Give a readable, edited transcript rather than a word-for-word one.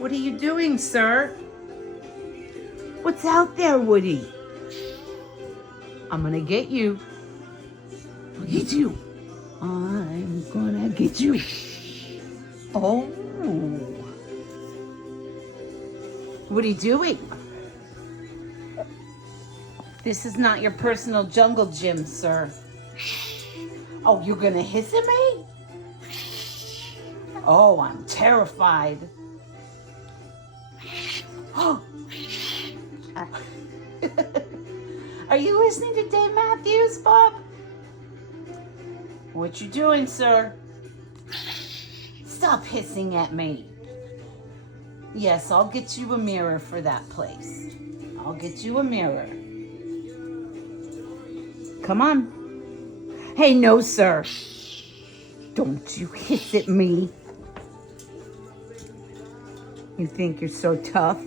What are you doing, sir? What's out there, Woody? I'm gonna get you. I'll get you. I'm gonna get you. Oh. What are you doing? This is not your personal jungle gym, sir. Oh, you're gonna hiss at me? Oh, I'm terrified. Oh. Are you listening to Dave Matthews, Bob? What you doing, sir? Stop hissing at me. Yes, I'll get you a mirror for that place. I'll get you a mirror. Come on. Hey, no, sir. Don't you hiss at me. You think you're so tough?